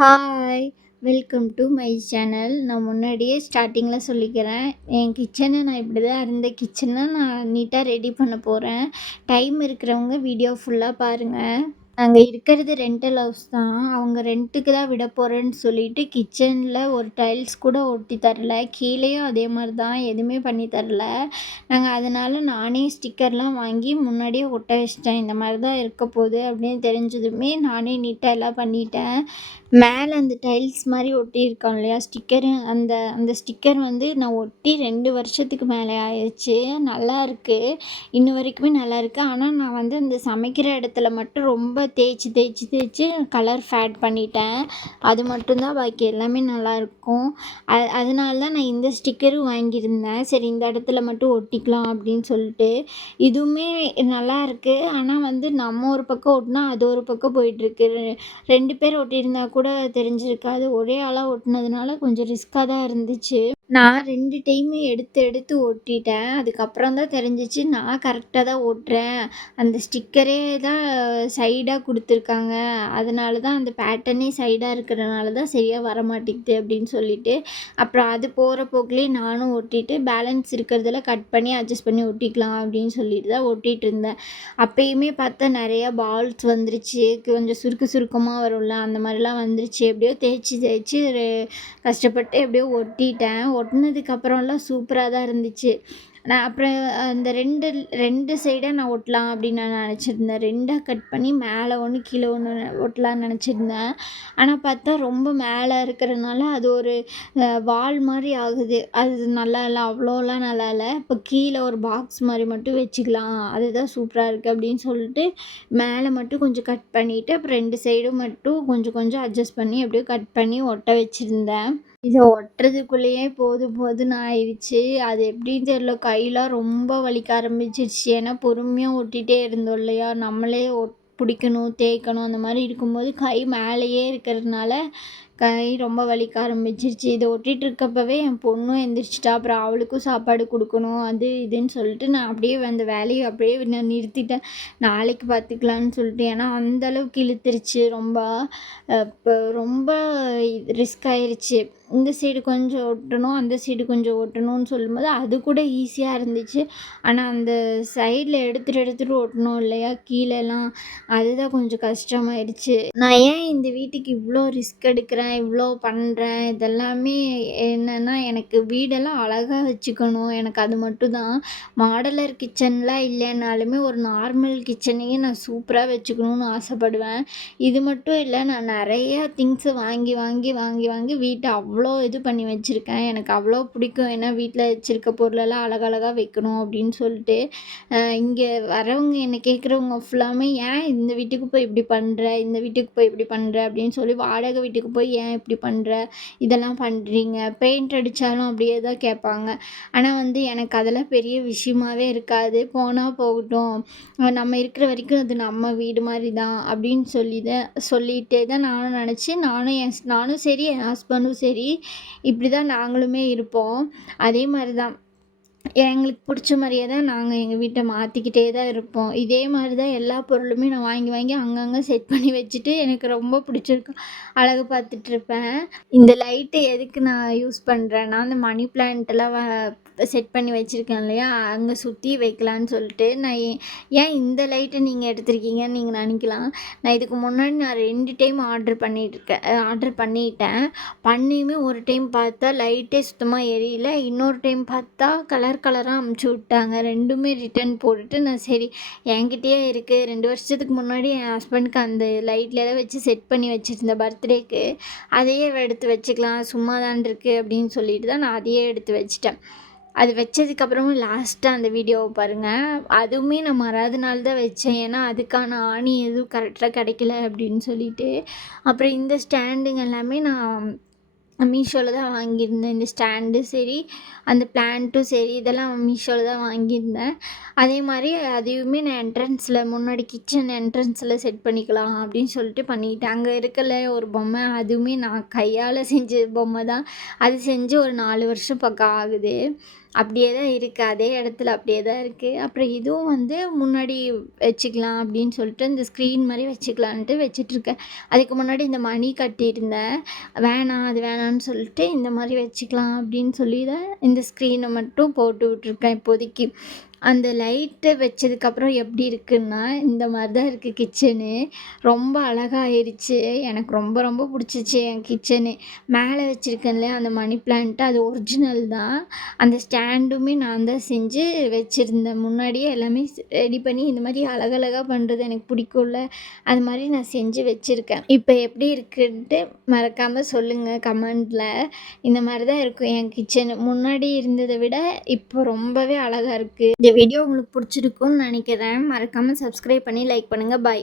Hi! Welcome to my channel. நான் முன்னாடியே ஸ்டார்ட்டிங்கில் சொல்லிக்கிறேன். என் கிச்சனை நான் இப்படி தான் இருந்த கிச்சனை நான் நீட்டாக ரெடி பண்ண போகிறேன். டைம் இருக்கிறவங்க வீடியோ ஃபுல்லாக பாருங்கள். நாங்கள் இருக்கிறது ரெண்டல் ஹவுஸ் தான். அவங்க ரெண்ட்டுக்கு தான் விட போகிறேன்னு சொல்லிட்டு கிச்சனில் ஒரு டைல்ஸ் கூட ஒட்டி தரல. கீழேயும் அதே மாதிரி தான் எதுவுமே பண்ணி தரல. நாங்கள் அதனால் நானே ஸ்டிக்கர்லாம் வாங்கி முன்னாடியே ஒட்ட வச்சிட்டேன். இந்த மாதிரி தான் இருக்க போகுது அப்படின்னு தெரிஞ்சதுமே நானே நீட்டாக எல்லாம் பண்ணிட்டேன். மேலே அந்த டைல்ஸ் மாதிரி ஒட்டியிருக்கோம் இல்லையா ஸ்டிக்கரு, அந்த அந்த ஸ்டிக்கர் வந்து நான் ஒட்டி 2 வருஷத்துக்கு மேலே ஆயிடுச்சு. நல்லா இருக்குது, இன்ன வரைக்குமே நல்லாயிருக்கு. ஆனால் நான் வந்து அந்த சமைக்கிற இடத்துல மட்டும் ரொம்ப தேய்ச்சி தேய்ச்சி தேய்ச்சி கலர் ஃபேட் பண்ணிட்டேன். அது மட்டும்தான், பாக்கி எல்லாமே நல்லாயிருக்கும். அதனால தான் நான் இந்த ஸ்டிக்கரும் வாங்கியிருந்தேன். சரி, இந்த இடத்துல மட்டும் ஒட்டிக்கலாம் அப்படின்னு சொல்லிட்டு. இதுவுமே நல்லா இருக்குது. ஆனால் வந்து நம்ம ஒரு பக்கம் ஒட்டினா அது ஒரு பக்கம் போயிட்டுருக்கு. 2 பேர் ஒட்டியிருந்தா கூட தெரிஞ்சிருக்காது. ஒரே ஆளா ஒட்டுனதுனால கொஞ்சம் ரிஸ்க்காக தான் இருந்துச்சு. நான் 2 டைமு எடுத்து எடுத்து ஒட்டிட்டேன். அதுக்கப்புறம் தான் தெரிஞ்சிச்சு நான் கரெக்டாக தான் ஒட்டுறேன். அந்த ஸ்டிக்கரே தான் சைடாக கொடுத்துருக்காங்க. அதனால தான் அந்த பேட்டர்னே சைடாக இருக்கிறனால தான் சரியாக வரமாட்டேங்குது அப்படின்னு சொல்லிட்டு, அப்புறம் அது போகிற போக்குலேயே நானும் ஒட்டிட்டு பேலன்ஸ் இருக்கிறதுல கட் பண்ணி அட்ஜஸ்ட் பண்ணி ஒட்டிக்கலாம் அப்படின்னு சொல்லிட்டு தான் ஒட்டிகிட்ருந்தேன். அப்பயுமே பார்த்தா நிறையா பால்ஸ் வந்துருச்சு. கொஞ்சம் சுருக்கு சுருக்கமாக வரும்ல, அந்த மாதிரிலாம் வந்துருச்சு. எப்படியோ தேய்ச்சி தேய்ச்சி கஷ்டப்பட்டு எப்படியோ ஒட்டிட்டேன். ஒட்டுனதுக்கப்புறம்லாம் சூப்பராக தான் இருந்துச்சு. நான் அப்புறம் அந்த 2 சைடாக நான் ஒட்டலாம் அப்படின்னு நான் நினச்சிருந்தேன். 2ஆ கட் பண்ணி மேலே ஒன்று கீழே ஒன்று ஒட்டலான்னு நினச்சிருந்தேன். ஆனால் பார்த்தா ரொம்ப மேலே இருக்கிறனால அது ஒரு வால் மாதிரி ஆகுது. அது நல்லா இல்லை, அவ்வளோலாம் நல்லா இல்லை. இப்போ கீழே ஒரு பாக்ஸ் மாதிரி மட்டும் வச்சுக்கலாம், அதுதான் சூப்பராக இருக்குது அப்படின்னு சொல்லிட்டு மேலே மட்டும் கொஞ்சம் கட் பண்ணிவிட்டு அப்புறம் 2 சைடும் மட்டும் கொஞ்சம் கொஞ்சம் அட்ஜஸ்ட் பண்ணி எப்படியோ கட் பண்ணி ஒட்ட வச்சுருந்தேன். இதை ஒட்டுறதுக்குள்ளேயே போதும் போதும்னு ஆயிடுச்சு. அது எப்படின்னு தெரியல, கையெல்லாம் ரொம்ப வலிக்க ஆரம்பிச்சிருச்சு. ஏன்னா பொறுமையாக ஒட்டிகிட்டே இருந்தோம் இல்லையா, நம்மளே பிடிக்கணும் தேய்க்கணும் அந்த மாதிரி இருக்கும்போது கை மேலேயே இருக்கிறதுனால கை ரொம்ப வலிக்க ஆரம்பிச்சிருச்சு. இதை ஒட்டிகிட்டு இருக்கப்பவே என் பொண்ணும் எந்திரிச்சிட்டா. அப்புறம் அவளுக்கும் சாப்பாடு கொடுக்கணும், அது இதுன்னு சொல்லிட்டு நான் அப்படியே அந்த வேலையை அப்படியே நான் நிறுத்திட்டேன். நாளைக்கு பார்த்துக்கலான்னு சொல்லிட்டு. ஏன்னா அந்தளவுக்கு இழுத்துருச்சு ரொம்ப. இப்போ ரொம்ப ரிஸ்க் ஆயிருச்சு. இந்த சைடு கொஞ்சம் ஒட்டணும், அந்த சைடு கொஞ்சம் ஒட்டணும்னு சொல்லும்போது அது கூட ஈஸியாக இருந்துச்சு. ஆனால் அந்த சைடில் எடுத்துட்டு எடுத்துட்டு ஒட்டணும் இல்லையா கீழேலாம், அதுதான் கொஞ்சம் கஷ்டமாயிடுச்சு. நான் ஏன் இந்த வீட்டுக்கு இவ்வளோ ரிஸ்க் எடுக்கிறேன், இவ்வளோ பண்ணுறேன், இதெல்லாமே என்னென்னா எனக்கு வீடெல்லாம் அழகாக வச்சுக்கணும். எனக்கு அது மட்டும் தான். மாடலர் கிச்சன்லாம் இல்லைனாலுமே ஒரு நார்மல் கிச்சனையே நான் சூப்பராக வச்சுக்கணும்னு ஆசைப்படுவேன். இது மட்டும் இல்லை, நான் நிறையா திங்ஸை வாங்கி வாங்கி வாங்கி வாங்கி வீட்டை அவ்வளோ இது பண்ணி வச்சுருக்கேன். எனக்கு அவ்வளோ பிடிக்கும். ஏன்னா வீட்டில் வச்சுருக்க பொருளெல்லாம் அழகழகாக வைக்கணும் அப்படின்னு சொல்லிட்டு. இங்கே வரவங்க என்னை கேட்குறவங்க ஃபுல்லாமே, "ஏன் இந்த வீட்டுக்கு போய் இப்படி பண்ணுற, இந்த வீட்டுக்கு போய் இப்படி பண்ணுற" அப்படின்னு சொல்லி, வாடகை வீட்டுக்கு போய் "ஏன் இப்படி பண்ணுற, இதெல்லாம் பண்ணுறீங்க", பெயிண்ட் அடித்தாலும் அப்படியே தான் கேட்பாங்க. ஆனால் வந்து எனக்கு அதெல்லாம் பெரிய விஷயமாவே இருக்காது. போனால் போகட்டும், நம்ம இருக்கிற வரைக்கும் அது நம்ம வீடு மாதிரி தான் அப்படின்னு சொல்லிட்டே தான் நானும் நினச்சி, நானும் சரி என் ஹஸ்பண்டும் சரி இப்படி தான் நாங்களுமே இருப்போம். அதே மாதிரி தான் எங்களுக்கு பிடிச்ச மாதிரியே தான் நாங்கள் எங்கள் வீட்டை மாற்றிக்கிட்டே தான் இருப்போம். இதே மாதிரி தான் எல்லா பொருளுமே நான் வாங்கி வாங்கி அங்கங்கே செட் பண்ணி வச்சுட்டு எனக்கு ரொம்ப பிடிச்சிருக்கு அழகு பார்த்துட்ருப்பேன். இந்த லைட்டு எதுக்கு நான் யூஸ் பண்ணுறேன்னா, அந்த மணி பிளான்ட்டெல்லாம் செட் பண்ணி வச்சுருக்கேன் இல்லையா, அங்கே சுற்றி வைக்கலான்னு சொல்லிட்டு. நான் ஏன் இந்த லைட்டை நீங்கள் எடுத்திருக்கீங்கன்னு நீங்கள் நினைக்கலாம். நான் இதுக்கு முன்னாடி நான் 2 டைம் ஆர்டர் பண்ணிட்டேன். பண்ணியுமே ஒரு டைம் பார்த்தா லைட்டே சுத்தமாக எரியல, இன்னொரு டைம் பார்த்தா கலராக அமுச்சு விட்டாங்க. 2மே ரிட்டர்ன் போட்டுட்டு நான் சரி என்கிட்டயே இருக்குது, 2 வருஷத்துக்கு முன்னாடி என் ஹஸ்பண்டுக்கு அந்த லைட்லலாம் வச்சு செட் பண்ணி வச்சுருந்தேன் பர்த்டேக்கு, அதையே எடுத்து வச்சுக்கலாம், சும்மா தான் இருக்குது அப்படின்னு சொல்லிட்டு தான் நான் அதையே எடுத்து வச்சுட்டேன். அது வச்சதுக்கப்புறமும் லாஸ்ட்டாக அந்த வீடியோவை பாருங்கள். அதுவுமே நான் மறாத நாள் தான் வச்சேன். ஏன்னா அதுக்கான ஆணி எதுவும் கரெக்டாக கிடைக்கல அப்படின்னு சொல்லிட்டு. அப்புறம் இந்த ஸ்டாண்டுங்க எல்லாமே நான் மீஷோவில் தான் வாங்கியிருந்தேன். இந்த ஸ்டாண்டு சரி, அந்த பிளான்ட்டும் சரி, இதெல்லாம் மீஷோவில் தான் வாங்கியிருந்தேன். அதே மாதிரி அதையுமே நான் முன்னாடி கிச்சன் என்ட்ரன்ஸில் செட் பண்ணிக்கலாம் அப்படின்னு சொல்லிட்டு பண்ணிட்டேன். அங்கே இருக்கல ஒரு பொம்மை, அதுவுமே நான் கையால் செஞ்ச பொம்மை தான். அது செஞ்சு ஒரு 4 வருஷம் பக்கம் ஆகுது. அப்படியே தான் இருக்குது, அதே இடத்துல அப்படியே தான் இருக்குது. அப்புறம் இதுவும் வந்து முன்னாடி வச்சுக்கலாம் அப்படின்னு சொல்லிட்டு இந்த ஸ்க்ரீன் மாதிரி வச்சுக்கலான்ட்டு வச்சிட்ருக்கேன். அதுக்கு முன்னாடி இந்த மணி கட்டியிருந்தேன். வேணாம் அது வேணான்னு சொல்லிட்டு இந்த மாதிரி வச்சுக்கலாம் அப்படின்னு சொல்லி தான் இந்த ஸ்க்ரீனை மட்டும் போட்டு விட்ருக்கேன் இப்போதைக்கு. அந்த லைட்டு வச்சதுக்கப்புறம் எப்படி இருக்குன்னா, இந்த மாதிரி தான் இருக்குது கிச்சனு. ரொம்ப அழகாயிருச்சு. எனக்கு ரொம்ப ரொம்ப பிடிச்சிச்சு என் கிச்சனு. மேலே வச்சுருக்கேன் இல்லையா அந்த மணி பிளான்ட்டு, அது ஒரிஜினல் தான். அந்த ஸ்டாண்டுமே நான் தான் செஞ்சு வச்சுருந்தேன். முன்னாடியே எல்லாமே ரெடி பண்ணி இந்த மாதிரி அழகழகா பண்ணுறது எனக்கு பிடிக்கும்ல, அது மாதிரி நான் செஞ்சு வச்சுருக்கேன். இப்போ எப்படி இருக்குன்ட்டு மறக்காமல் சொல்லுங்கள் கமெண்ட்டில். இந்த மாதிரி தான் இருக்கும் என் கிச்சனு. முன்னாடி இருந்ததை விட இப்போ ரொம்பவே அழகா இருக்குது. இந்த வீடியோ உங்களுக்கு பிடிச்சிருக்கும்னு நினைக்கிறேன். மறக்காமல் சப்ஸ்கிரைப் பண்ணி லைக் பண்ணுங்கள். பாய்.